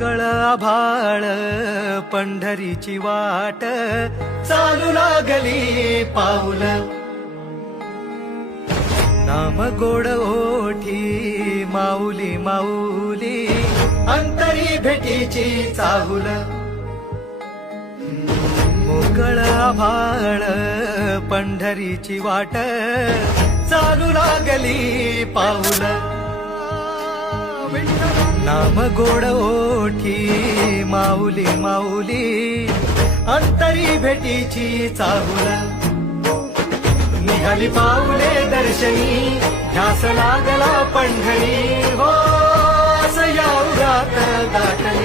मोकळ आभाळ पंढरीची वाट चालू लागली पाऊल नाम गोड ओठी माऊली माऊली अंतरी भेटीची चाहुल मोकळ आभाळ पंढरीची वाट चालू लागली पाऊल नाम गोड ओठी माऊली माऊली अंतरी भेटीची चाहुल निघाली पाऊले दर्शनी ध्यास लागला पंढरी हो असं या उरात दाटली